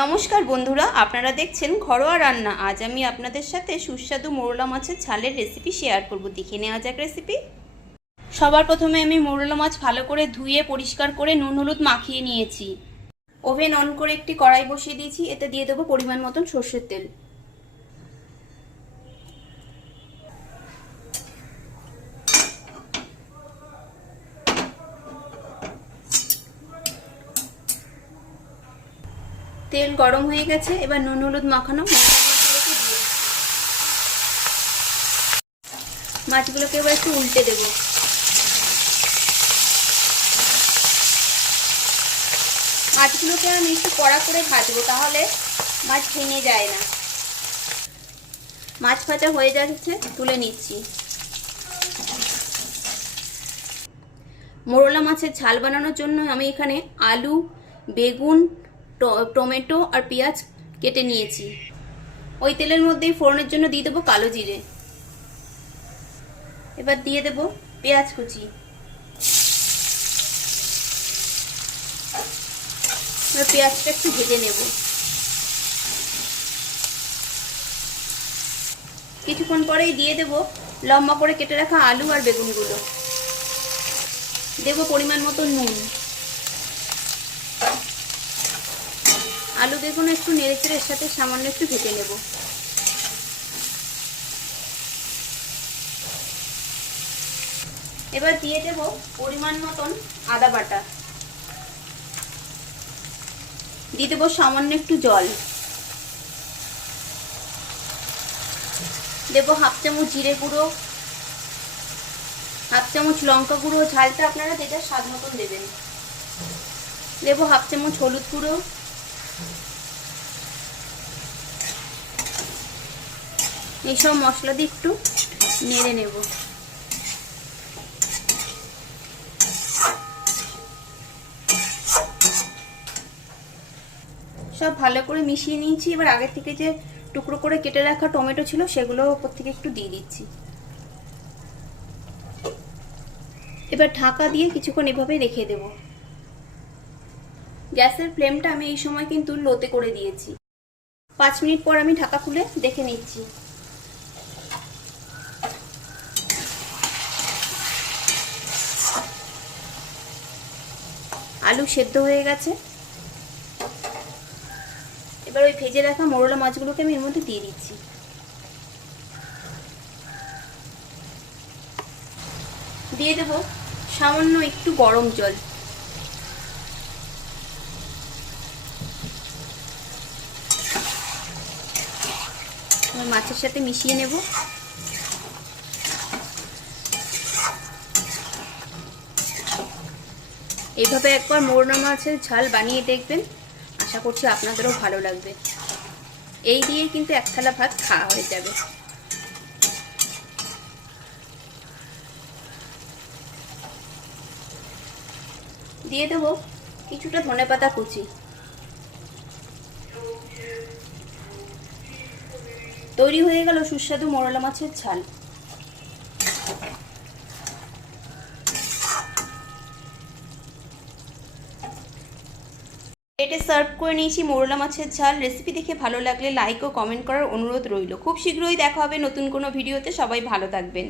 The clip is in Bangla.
নমস্কার বন্ধুরা, আপনারা দেখছেন ঘরোয়া রান্না। আজ আমি আপনাদের সাথে সুস্বাদু মোরলা মাছের ঝালের রেসিপি শেয়ার করব। দেখে নেওয়া যাক রেসিপি। সবার প্রথমে আমি মোরলা মাছ ভালো করে ধুয়ে পরিষ্কার করে নুন হলুদ মাখিয়ে নিয়েছি। ওভেন অন করে একটি কড়াই বসিয়ে দিয়েছি। এতে দিয়ে দেবো পরিমাণ মতন সর্ষের তেল। তেল গরম হয়ে গেছে, এবার নুন হলুদ মাখানো মাছগুলোকে এবার একটু উল্টে দেব। মাছগুলোকে আমি একটু কড়া করে ভাজবো, তাহলে মাছ ভেঙে যায় না। মাছ ভাজা হয়ে যাচ্ছে, তুলে নিচ্ছি। মোরলা মাছের ঝাল বানানোর জন্য আমি এখানে আলু, বেগুন, টমেটো আর পেঁয়াজ কেটে নিয়েছি। ওই তেলের মধ্যেই ফোড়নের জন্য দিয়ে দেবো কালো জিরে। এবার দিয়ে দেব পেঁয়াজ কুচি। এবার পেঁয়াজটা একটু ভেজে নেব। কিছুক্ষণ পরেই দিয়ে দেব লম্বা করে কেটে রাখা আলু আর বেগুনগুলো। দেব পরিমাণ মতো নুন। আলু বেগুন একটু নেড়েচেড়ে এর সাথে সামান্য একটু ভেজে নেব। এবার দিয়ে দেব পরিমাণ মতন আদা বাটা। দিয়ে দেব সামান্য একটু জল। দেব হাফ চামচ জিরে গুঁড়ো, হাফ চামচ লঙ্কা গুঁড়ো। ঝালটা আপনারা যে যার স্বাদ মতন দেবেন। দেব হাফ চামচ হলুদ গুঁড়ো। এইসব মশলা দিয়ে একটু নেড়ে নেব। সব ভালো করে মিশিয়ে নিয়েছি। এবার আগের থেকে যে টুকরো করে কেটে রাখা টমেটো ছিল সেগুলো উপর থেকে একটু দিয়ে দিচ্ছি। এবার ঢাকা দিয়ে কিছুক্ষণ এভাবে রেখে দেব। গ্যাসের ফ্লেমটা আমি এই সময় কিন্তু লোতে করে দিয়েছি। 5 মিনিট পর আমি ঢাকা খুলে দেখে নিচ্ছি। আলু সেদ্ধ হয়ে গেছে। এবার ওই ভেজে রাখা মোরলা মাছগুলোকে আমি এর মধ্যে দিয়ে দিচ্ছি। দিয়ে দেব সামান্য একটু গরম জল। মাছের সাথে মিশিয়ে নেব। এইভাবে একবার মোরলা মাছের ঝাল বানিয়ে দেখবেন, আশা করছি আপনাদেরও ভালো লাগবে। এই দিয়ে কিন্তু এক থালা ভাত খাওয়া হয়ে যাবে। দিয়ে দেবো কিছুটা ধনেপাতা কুচি। তৈরি হয়ে গেল সুস্বাদু মোরলা মাছের ঝাল। প্লেটে সার্ভ করে নিয়েছি মোরলা মাছের ঝাল। রেসিপি দেখে ভালো লাগলে লাইক ও কমেন্ট করার অনুরোধ রইল। খুব শীঘ্রই দেখা হবে নতুন কোনো ভিডিওতে। সবাই ভালো থাকবেন।